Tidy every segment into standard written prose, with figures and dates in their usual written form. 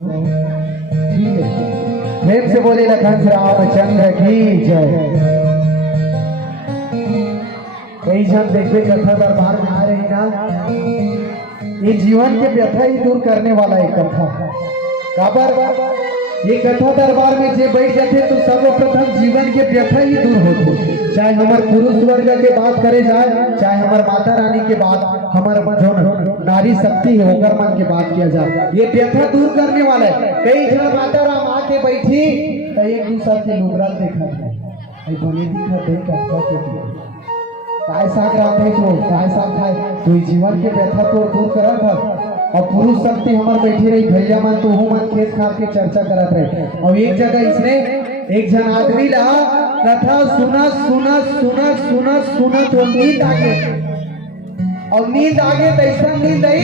ठीक है, प्रेम से बोले लखन रामचंद्र की जय। कई जन देखे कथा दरबार में आ रही ना, ये जीवन के व्यथा ही दूर करने वाला एक कथा है। काबर ये कथा दरबार में जे बैठ जाते तो सर्वप्रथम जीवन के व्यथा ही दूर होते। चाहे हमारे पुरुष वर्ग के बात करे जाए, चाहे हमारे माता रानी के बात, हमारे जो नारी शक्ति है ओकर मन के बात किया जाए, ये व्यथा दूर करने वाला है। कई जन माता राम आके बैठी तो एक दूसरे के लुगरा देखा बने दिखा दे कथा के काय साग राखे तो काय साग खाए तो जीवन के व्यथा तो दूर करत है। और पुरुष शक्ति हमारे बैठी रही भैया मन तो मन खेत खाद के चर्चा करत रहे। और एक जगह इसने एक जन आदमी ला कथा सुना सुना सुना सुना सुना तो नींद आगे, और नींद आगे तो ऐसा नींद आई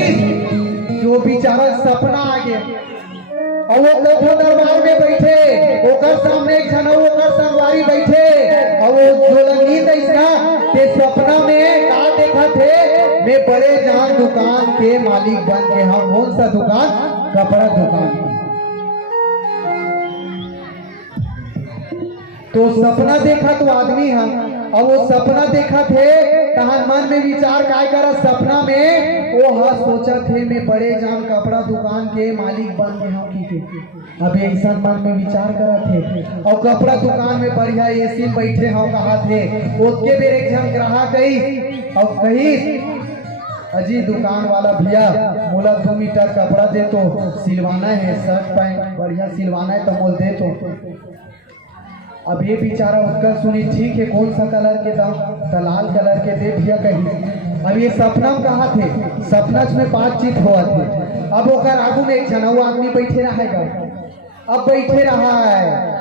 जो बेचारा सपना आगे। और वो कथा दरबार में बैठे, ओकर सामने एक जन ओकर संगवारी बैठे, और वो जो नींद ऐसा के सपना में का देखा थे, मैं बड़े जान दुकान के मालिक बन के हम। कौन सा दुकान? कपड़ा दुकान। तो सपना देखा तो आदमी हम, और वो सपना देखा थे तहां मन में विचार काय करा सपना में वो हाँ सोचा थे मैं बड़े जान कपड़ा दुकान के मालिक बन के हम की। अभी ऐसा मन में विचार करा थे, और कपड़ा दुकान में बढ़िया एसी बैठे हम कहा थे। उसके बेर एक जन ग्राहक आई और कही अजी दुकान वाला भैया मोला 2 मीटर कपड़ा दे तो सिलवाना है, शर्ट पैंट बढ़िया सिलवाना है तो मोल दे तो। अब ये बेचारा उत्तर सुनी, ठीक है कौन सा कलर के दाम? तो लाल कलर के दे भैया कही। अब ये सपना में कहा थे, सपना में बातचीत हुआ थे। अब ओकर आगू में एक जन आदमी बैठे रहेगा, अब बैठे रहा है।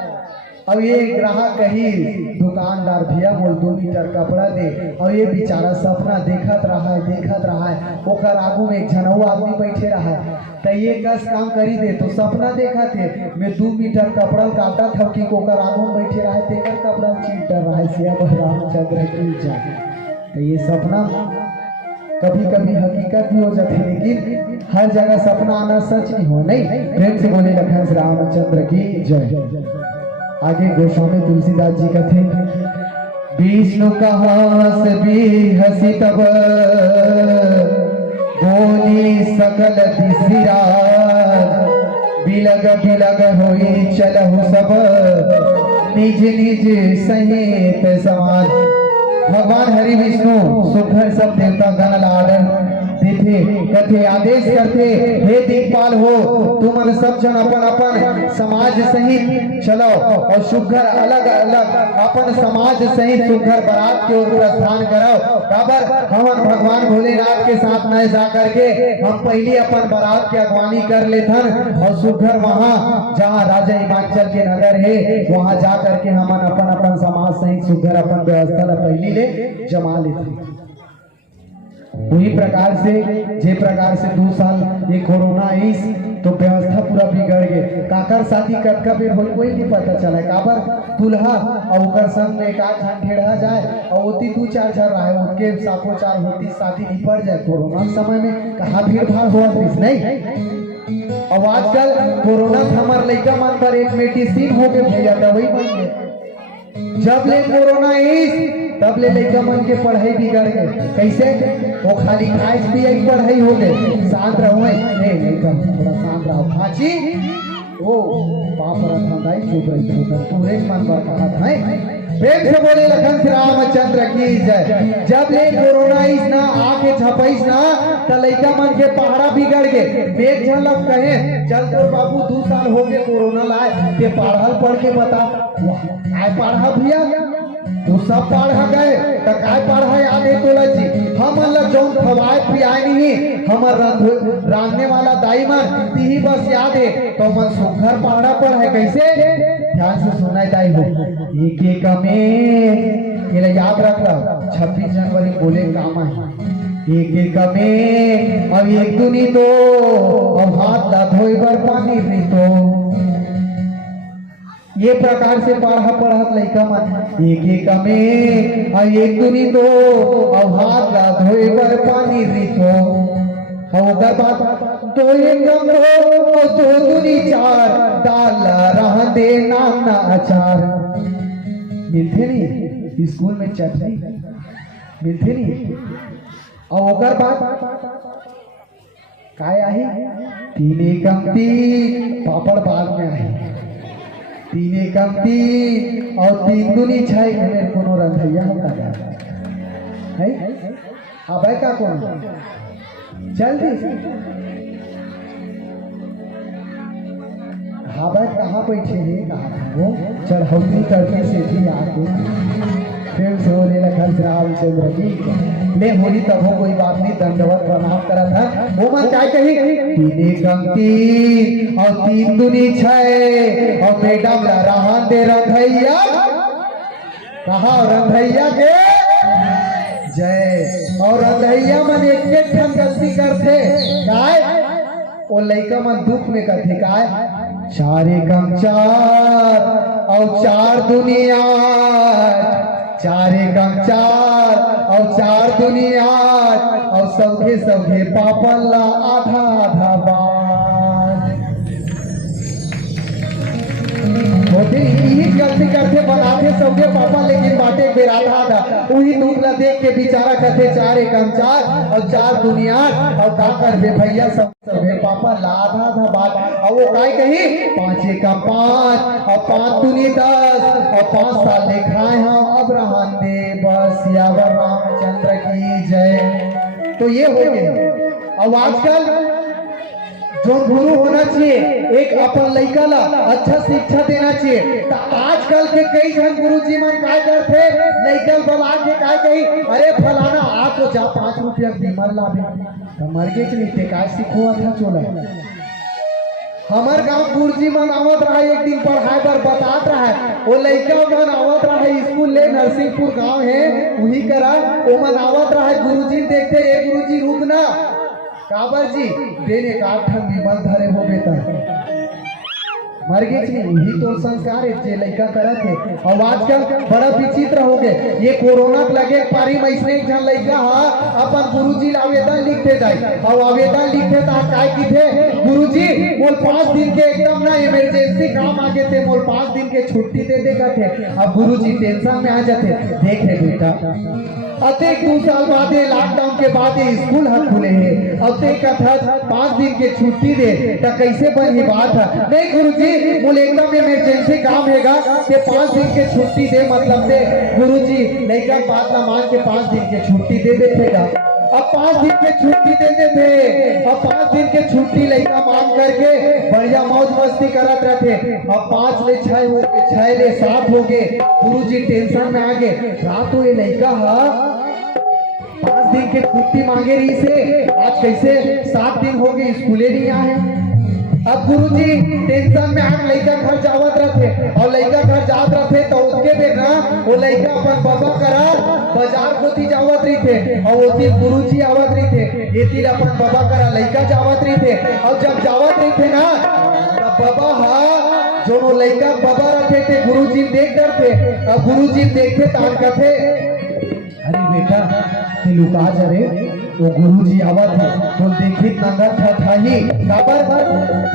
अब ये ग्राहक कही दुकानदार भैया बोल 2 मीटर कपड़ा दे, और ये बेचारा सपना देखत रहा है। ओकर आगू में एक जनऊ आदमी बैठे रहा है, तो ये कस काम करी दे तो सपना देखा थे मैं 2 मीटर कपड़ा काटा था कि ओकर आगू में बैठे रहा है, तेकर कपड़ा चीटर रहा है सिया रामचंद्र की जय। तो ये सपना कभी कभी हकीकत भी हो जाती है, लेकिन हर जगह सपना आना सच नहीं हो। नहीं, प्रेम से बोले लखन रामचंद्र की जय। आगे गोस्वामी तुलसीदास जी कथे, विष्णु कहास भी हसी तब बोली सकल दिसिराज, बिलग बिलग होई चलहु सब निज निज सहित समाज। भगवान हरि विष्णु सुखर सब देवता गण लाडन देते कथे आदेश करते, हे दिखपाल हो तुम सब जन अपन अपन समाज सहित चलो और सुघर अलग अलग अपन समाज सहित सुघर बारात की ओर प्रस्थान करो। काबर हम भगवान भोलेनाथ के साथ न जा करके हम पहले अपन बारात की अगवानी कर लेथन, और सुघर वहाँ जहाँ राजा हिमाचल के नगर है वहाँ जा करके हम अपन अपन समाज सहित सुघर अपन व्यवस्था पहली ले जमा लेते। वही प्रकार से जे प्रकार से 2 साल ये कोरोना इस तो व्यवस्था पूरा बिगड़ गए। काकर शादी कटका बेर हो कोई नहीं पता चला। काबर दुल्हा और ओकर संग में एक आध घंटे ढेड़ा जाए और होती 2-4 जन रहे उनके सापों 4 होती शादी निपट जाए। कोरोना समय में कहाँ भीड़ भाड़ हुआ नहीं। और आजकल कोरोना हमारे लड़का मन पर एक मेडिसिन हो गए भैया, दवाई बन गए। जब ले कोरोना इस तब ले लड़का मन के पढ़ाई बिगड़ गए। कैसे? वो खाली खाइस भी एक पढ़ाई हो गए। शांत रहो थोड़ा शांत रहो खाची ओ बाप रहा चुप रही पूरे मन पर कहा था। प्रेम से बोले लखन रामचंद्र की जय। जब ले कोरोना इस ना आके छपाइस ना तो लड़का मन के पहाड़ा बिगड़ गए। देख झलक कहे चल तो बाबू 2 साल हो गए कोरोना लाए ते पढ़ल पढ़ के बता आए पढ़ा भैया तो सब पढ़ा गए तो काय पढ़ा याद है तोला जी? हम अल्लाह जो खवाए पियाए नहीं हमर रांधने वाला दाई मन ही बस याद है तो मन सुघर पढ़ा पर है। कैसे? ध्यान से सुनाई दाई हो एक एक में ये याद रख लो 26 जनवरी बोले काम है एक एक में अब एक दुनी तो अब हाथ ला धोई बर पानी भी तो ये प्रकार से पढ़त लड़का मन एक एक में और एक दुनी तो अब हाथ ला धोए बर पानी रितो। और ओकर बाद दो एकम दो और दो दूनी चार, डाला रह दे नाना अचार। मिलते नहीं स्कूल में चटनी, मिलते नहीं। और ओकर बाद काय आई, तीन एकम तीन, पापड़ बाद में आई। तीन एकम तीन और तीन दूनी छह, मेरे कोनो रंधैया होता है अब का कौन जल्दी हाबा कहाँ बैठे हैं, कहाँ वो चढ़ौती करके से भी आके फिर से बोले लखन रामचंद्र जी ले होली तब हो, कोई बात नहीं, दंडवत प्रणाम करा था। वो मन क्या कही, तीन एकम तीन और तीन दूनी छह, और मैडम रहा दे रंधैया, कहा रंधैया के जय। और रंधैया मन एक ठन गलती करते काय, वो लइका मन दुख में करते काय, चार एकम चार और चार दुनिया, चार एकम चार और चार दुनिया, और सौघे सौघे पापल्ला आधा आधा बार। यही गलती करते बनाते सौगे पापा, लेकिन बाटे बेर आधा आधा। वही दूसरा देख के बेचारा करते चार एकम चार और चार दुनिया, और का कर दे भैया सौगे पापा ला आधा आधा बात। और वो काय कही, पांच एकम पांच और पांच दूनी 10, और 5 साल लिखाए हम अब रहन दे बस, यावर रामचंद्र की जय। तो ये हो गया। अब आजकल जो गुरु होना चाहिए, एक अपन लइका ला अच्छा शिक्षा देना चाहिए। तो आजकल के कई जन गुरुजी मन काय करते, लइका बला के काय कही, अरे फलाना आ तो जा 5 रुपया बीमर लावे, तो मरगे चलते काय सिखुआ था चोला। हमार गांव गुरुजी मन आवत रहा, एक दिन पढ़ाई पर बतात रहा है, वो लइका मन आवत रहा स्कूल ले, नरसिंहपुर गांव है वही करा, वो मन आवत रहा गुरुजी देखते, एक गुरुजी रुकना काबर जी देने का ठन निमल धरे हो बेटा मर गए जी, वही तो संस्कार है जे लड़का करत है। और आजकल बड़ा विचित्र हो गए, ये कोरोना लगे पारी में इसने एक जन लड़का हा अपन गुरुजी आवेदन लिखते जाए, और आवेदन लिखते था काय की थे, गुरुजी मोल 5 दिन के एकदम ना इमरजेंसी काम आगे थे, मोल 5 दिन के छुट्टी दे देगा थे। अब गुरुजी टेंशन में आ जाते, देखे बेटा अतेक 2 साल बाद लॉकडाउन के बाद स्कूल हर खुले हैं, अब कथा 5 दिन के छुट्टी दे तो कैसे बनी बात है। नहीं गुरुजी बोले एकदम इमरजेंसी काम हैगा कि 5 दिन के छुट्टी दे, मतलब से गुरुजी लड़का बात ना मान के 5 दिन के छुट्टी दे देगा। अब 5 दिन के छुट्टी देते थे, अब 5 दिन के छुट्टी लड़का मान करके बढ़िया मौज मस्ती करत रहते। अब 5 ले 6 हो गए, 6 ले 7 हो गए, गुरुजी टेंशन में आ गए। रात को ये लड़का हा 5 दिन के छुट्टी मांगे रही से, आज कैसे 7 दिन हो गए स्कूले नहीं आए। अब गुरुजी टेंशन में आग लड़का घर जावत रहते, और लड़का घर जात रहते तो उसके देखना वो लड़का अपन बाबा करा बाजार कोती जावत रही थे, और वो गुरुजी आवत रही थे, ये तीर अपन बाबा करा लड़का जावत रही थे। और जब जावत रही थे ना तब बाबा हा जो लड़का बाबा रहते थे गुरुजी देख डरते, अब गुरुजी देखते तार करते, अरे बेटा लुका जरे वो गुरुजी आवत है तो देखी नंगा था ही काबर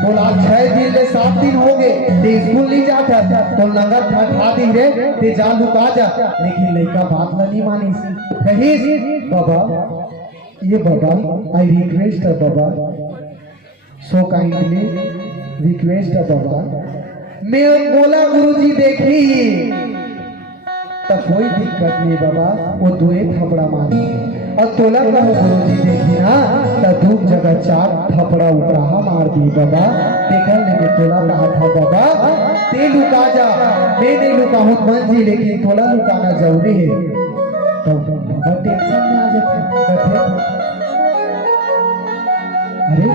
तो लाख 6 दिन ले 7 दिन हो गए ते स्कूल नहीं जाता तो नंगा था दी रे ते जा लुका जा। लेकिन लड़का बात नहीं मानी, कही बाबा ये बाबा आई रिक्वेस्ट बाबा सो काइंडली रिक्वेस्ट बाबा, मैं बोला गुरुजी देखी तो कोई दिक्कत नहीं बाबा, वो 2 थपड़ा मारे और तोला का गुरुजी देखी ना तो 2 जगह 4 थपड़ा उठाहा मार दी बाबा। देखल नहीं तोला कहा था बाबा ते लुका जा, मैं नहीं लुका हूँ मन जी, लेकिन तोला लुकाना जरूरी है। तो बाबा टेंशन में आ जाते, अरे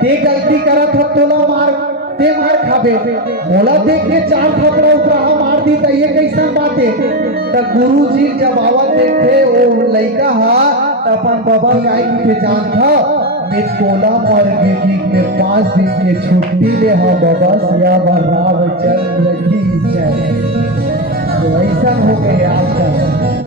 ते गलती करा था तोला मार ते मार खाबे, मोला देख के 4 थपड़ा उठाहा मार दी तो ये कैसा बात है। तो गुरुजी जब आवत देखे वो लड़का हा तो अपन बाबा काय की जान था, मैं तोला मर गई मैं 5 दिन के छुट्टी ले हा बाबा, सियावर रामचंद्र की जय। तो ऐसा हो गए आजकल।